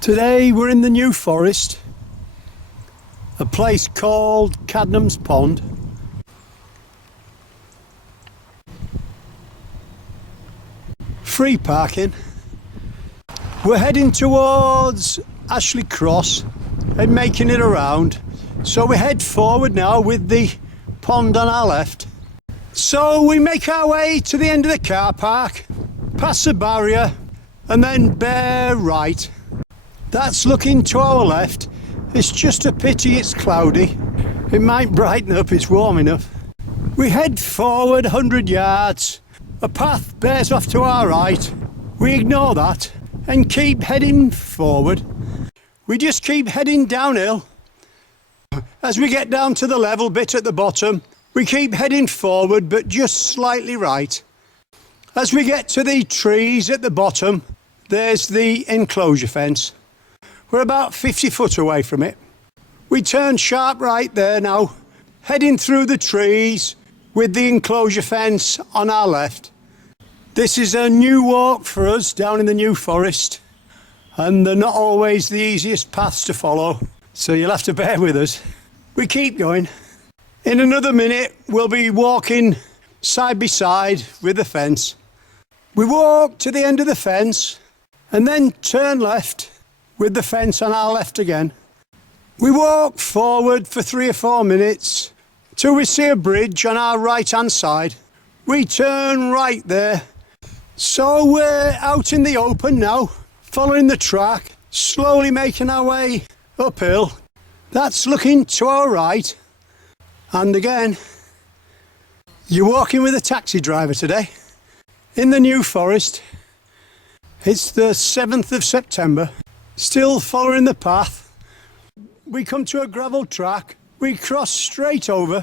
Today we're in the New Forest, a place called Cadman's Pond. Free parking. We're heading towards Ashley Cross and making it around. So we head forward now with the pond on our left. So we make our way to the end of the car park, past the barrier and then bear right. That's looking to our left. It's just a pity it's cloudy. It might brighten up, it's warm enough. We head forward 100 yards. A path bears off to our right. We ignore that and keep heading forward. We just keep heading downhill. As we get down to the level bit at the bottom, we keep heading forward but just slightly right. As we get to the trees at the bottom, there's the enclosure fence. We're about 50 foot away from it. We turn sharp right there now, heading through the trees with the enclosure fence on our left. This is a new walk for us down in the New Forest, and they're not always the easiest paths to follow, so you'll have to bear with us. We keep going. In another minute, we'll be walking side by side with the fence. We walk to the end of the fence and then turn left with the fence on our left again. We walk forward for 3 or 4 minutes till we see a bridge on our right hand side. We turn right there. So we're out in the open now, following the track, slowly making our way uphill. That's looking to our right. And again, you're walking with a taxi driver today in the New Forest. It's the 7th of September. Still following the path. We come to a gravel track. We cross straight over.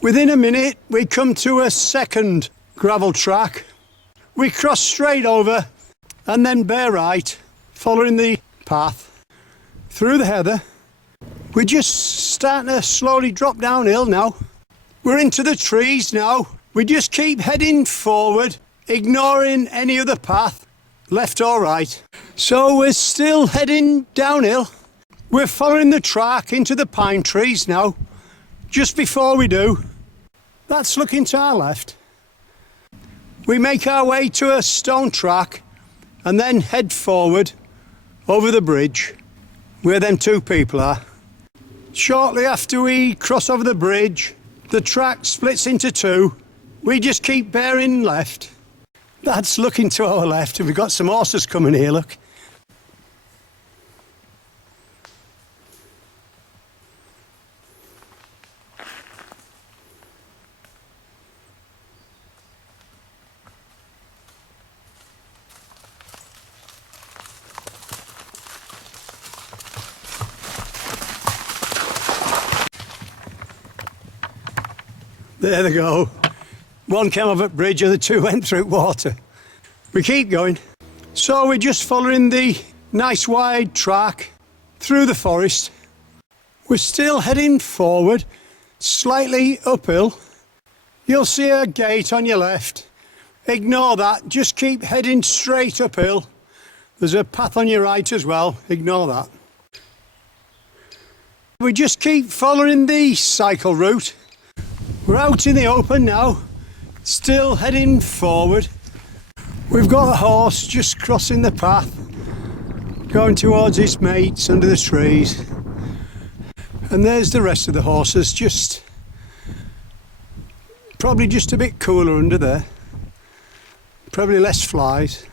Within a minute, we come to a second gravel track. We cross straight over and then bear right, following the path through the heather. We're just starting to slowly drop downhill now. We're into the trees now. We just keep heading forward, ignoring any other path, left or right. So we're still heading downhill. We're following the track into the pine trees now. Just before we do, that's looking to our left. We make our way to a stone track and then head forward over the bridge where them two people are. Shortly after we cross over the bridge, the track splits into two. We just keep bearing left. That's looking to our left, and we've got some horses coming here, look. There they go. One came over the bridge and the two went through water. We keep going. So we're just following the nice wide track through the forest. We're still heading forward, slightly uphill. You'll see a gate on your left. Ignore that, just keep heading straight uphill. There's a path on your right as well, ignore that. We just keep following the cycle route. We're out in the open now, still heading forward. We've got a horse just crossing the path, going towards his mates under the trees. And there's the rest of the horses, probably just a bit cooler under there. Probably less flies.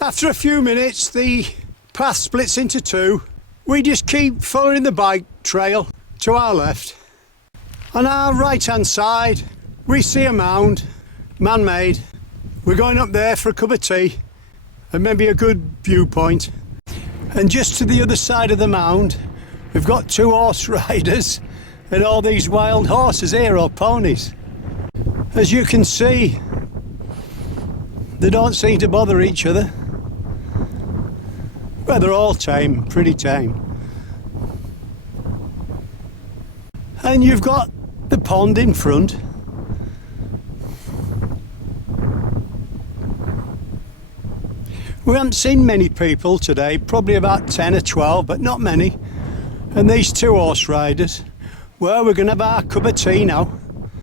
After a few minutes, the path splits into two. We just keep following the bike trail to our left. On our right hand side, we see a mound, man-made. We're going up there for a cup of tea and maybe a good viewpoint. And just to the other side of the mound, we've got two horse riders and all these wild horses here, or ponies. As you can see, they don't seem to bother each other. Well, they're all tame, pretty tame. And you've got the pond in front. We haven't seen many people today, probably about 10 or 12, but not many. And these two horse riders, well, we're going to have our cup of tea now.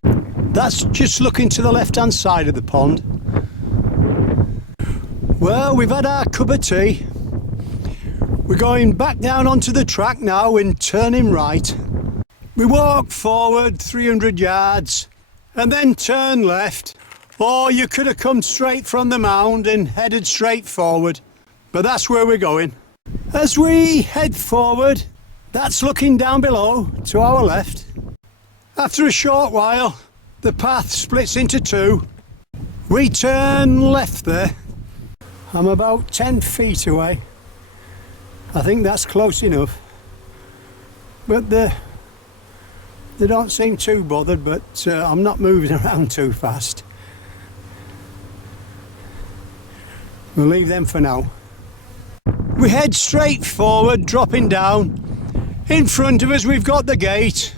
That's just looking to the left-hand side of the pond. Well, we've had our cup of tea. We're going back down onto the track now and turning right. We walk forward 300 yards and then turn left. Or you could have come straight from the mound and headed straight forward. But that's where we're going. As we head forward, that's looking down below to our left. After a short while, the path splits into two. We turn left there. I'm about 10 feet away. I think that's close enough. But they don't seem too bothered, but I'm not moving around too fast. We'll leave them for now. We head straight forward, dropping down. In front of us we've got the gate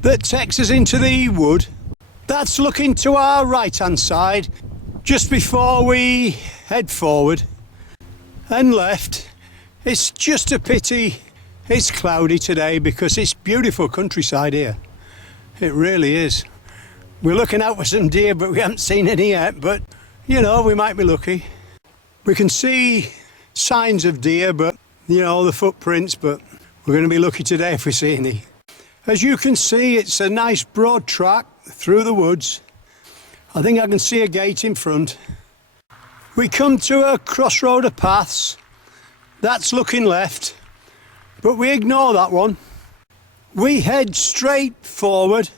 that takes us into the wood. That's looking to our right hand side, just before we head forward and left. It's just a pity it's cloudy today because it's beautiful countryside here. It really is. We're looking out for some deer, but we haven't seen any yet, but you know, we might be lucky. We can see signs of deer, but you know, the footprints, but we're going to be lucky today if we see any. As you can see, it's a nice broad track through the woods. I think I can see a gate in front. We come to a crossroad of paths. That's looking left, but we ignore that one. We head straight forward.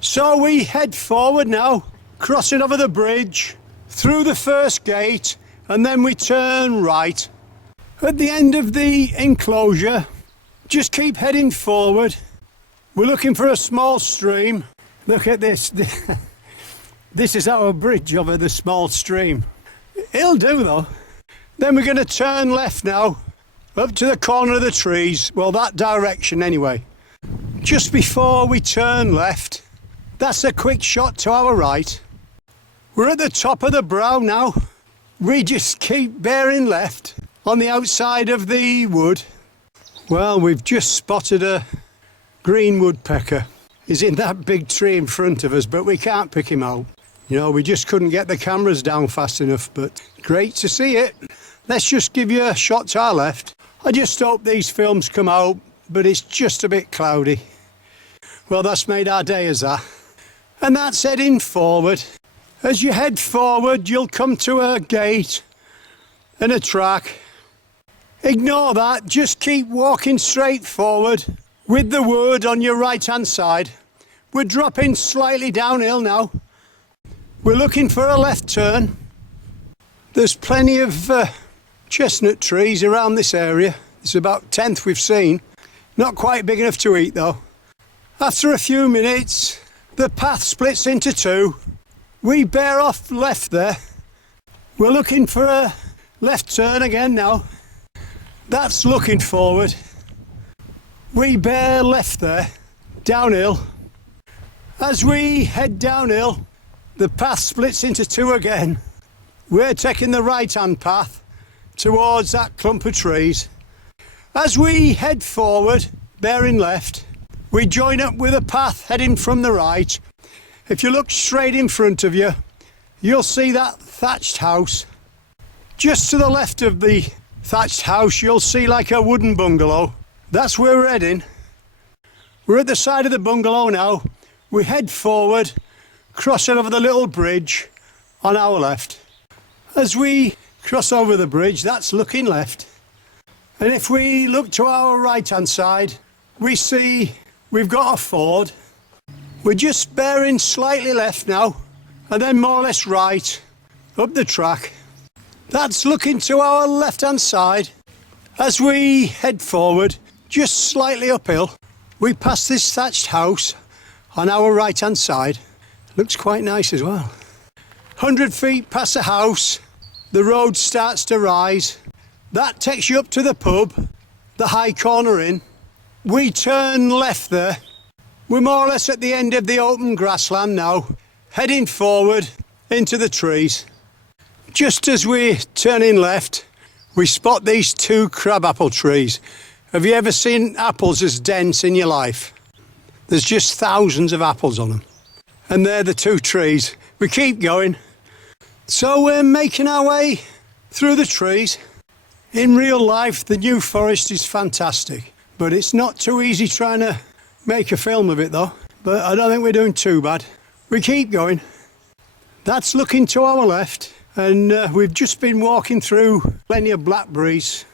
So we head forward now, crossing over the bridge, through the first gate, and then we turn right. At the end of the enclosure, just keep heading forward. We're looking for a small stream. Look at this. This is our bridge over the small stream. It'll do though. Then we're going to turn left now, up to the corner of the trees. Well, that direction anyway. Just before we turn left, that's a quick shot to our right. We're at the top of the brow now. We just keep bearing left on the outside of the wood. Well, we've just spotted a green woodpecker. He's in that big tree in front of us, but we can't pick him out. You know, we just couldn't get the cameras down fast enough, but great to see it. Let's just give you a shot to our left. I just hope these films come out, but it's just a bit cloudy. Well, that's made our day as that. And that's heading forward. As you head forward, you'll come to a gate and a track. Ignore that, just keep walking straight forward with the wood on your right hand side. We're dropping slightly downhill now. We're looking for a left turn. There's plenty of chestnut trees around this area. It's about 10th we've seen. Not quite big enough to eat though. After a few minutes, the path splits into two. We bear off left there. We're looking for a left turn again now. That's looking forward. We bear left there, downhill. As we head downhill, the path splits into two again. We're taking the right-hand path towards that clump of trees. As we head forward, bearing left, we join up with a path heading from the right. If you look straight in front of you, you'll see that thatched house. Just to the left of the thatched house, you'll see like a wooden bungalow. That's where we're heading. We're at the side of the bungalow now. We head forward, crossing over the little bridge on our left. As we cross over the bridge, that's looking left. And if we look to our right-hand side, we see we've got a ford. We're just bearing slightly left now, and then more or less right, up the track. That's looking to our left-hand side. As we head forward, just slightly uphill, we pass this thatched house on our right-hand side. Looks quite nice as well. 100 feet past the house, the road starts to rise. That takes you up to the pub, the High Corner Inn. We turn left there. We're more or less at the end of the open grassland now, heading forward into the trees. Just as we're turning left, we spot these 2 crabapple trees. Have you ever seen apples as dense in your life? There's just thousands of apples on them. And they're the 2 trees. We keep going. So we're making our way through the trees. In real life, the New Forest is fantastic, but it's not too easy trying to make a film of it though. But I don't think we're doing too bad. We keep going. That's looking to our left, and we've just been walking through plenty of blackberries.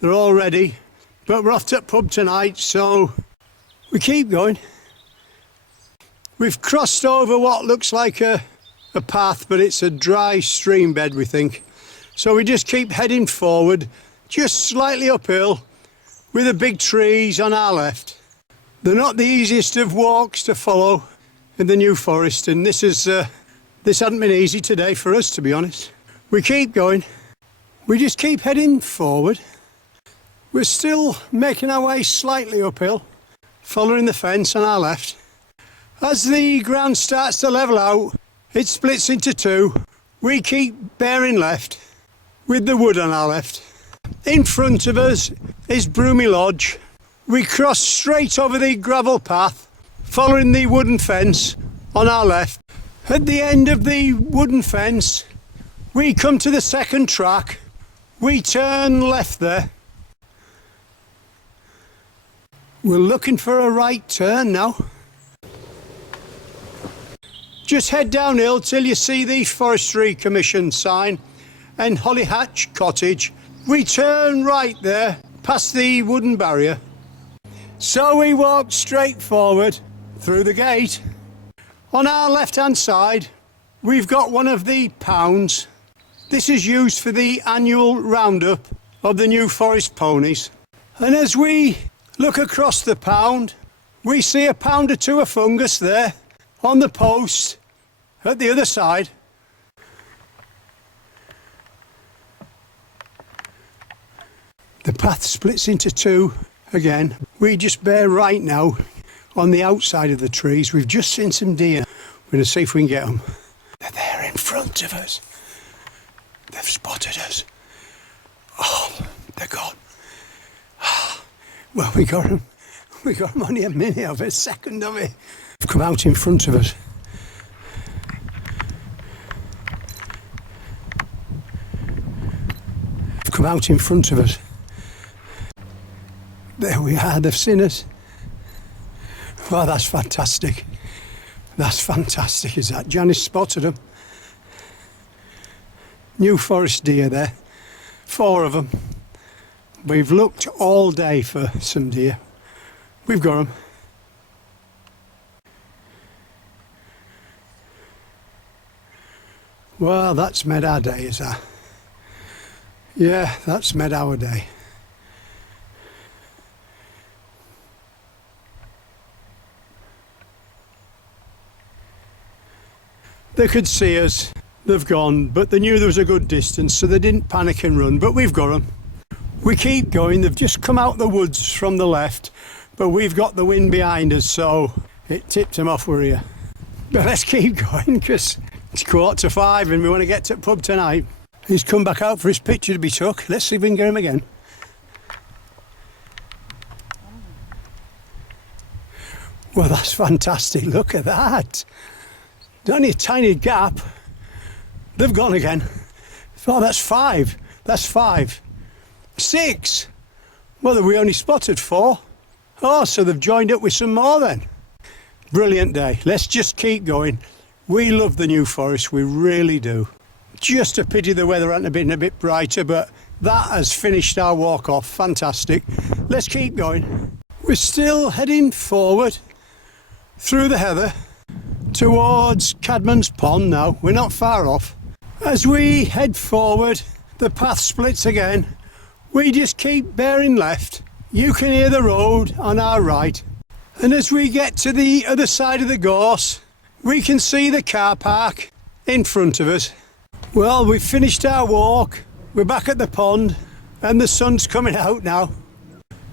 They're all ready, but we're off to the pub tonight, so we keep going. We've crossed over what looks like a path, but it's a dry stream bed, we think. So we just keep heading forward, just slightly uphill, with the big trees on our left. They're not the easiest of walks to follow in the New Forest, and this hadn't been easy today for us, to be honest. We keep going. We just keep heading forward. We're still making our way slightly uphill, following the fence on our left. As the ground starts to level out, it splits into 2. We keep bearing left, with the wood on our left. In front of us is Broomy Lodge. We cross straight over the gravel path, following the wooden fence on our left. At the end of the wooden fence, we come to the second track. We turn left there. We're looking for a right turn now. Just head downhill till you see the Forestry Commission sign and Holly Hatch Cottage. We turn right there, past the wooden barrier. So we walk straight forward through the gate. On our left-hand side, we've got one of the pounds. This is used for the annual roundup of the New Forest ponies. And as we look across the pound, we see a pound or 2 of fungus there on the post at the other side. The path splits into 2 again. We just bear right now on the outside of the trees. We've just seen some deer. We're going to see if we can get them. They're there in front of us. They've spotted us. Oh, they're gone. Well, we got them. We got them only a minute of it, a second of it. They've come out in front of us. They've come out in front of us. There we are, they've seen us. Well, that's fantastic. That's fantastic, is that? Janice spotted them. New Forest deer there. 4 of them. We've looked all day for some deer. We've got them. Well, that's made our day, is that? Yeah, that's made our day. They could see us, they've gone, but they knew there was a good distance, so they didn't panic and run, but we've got them. We keep going. They've just come out the woods from the left, but we've got the wind behind us, so it tipped them off we're here. But let's keep going, because it's 4:45 and we want to get to the pub tonight. He's come back out for his picture to be took. Let's see if we can get him again. Well, that's fantastic. Look at that. Only a tiny gap. They've gone again. Oh, that's 5. That's 5. 6. Well, we only spotted 4. Oh, so they've joined up with some more then. Brilliant day. Let's just keep going. We love the New Forest, we really do. Just a pity the weather hadn't been a bit brighter, but that has finished our walk off. Fantastic. Let's keep going. We're still heading forward through the heather towards Cadman's Pond now. We're not far off. As we head forward, the path splits again. We just keep bearing left. You can hear the road on our right. And as we get to the other side of the gorse, we can see the car park in front of us. Well, we've finished our walk. We're back at the pond and the sun's coming out now.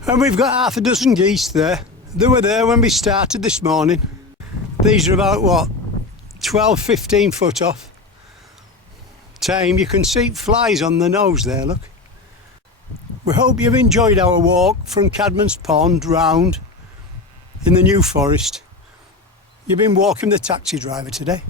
And we've got half a dozen geese there. They were there when we started this morning. These are about, what, 12, 15 foot off. Tame. You can see flies on the nose there, look. We hope you've enjoyed our walk from Cadman's Pond round in the New Forest. You've been walking the taxi driver today.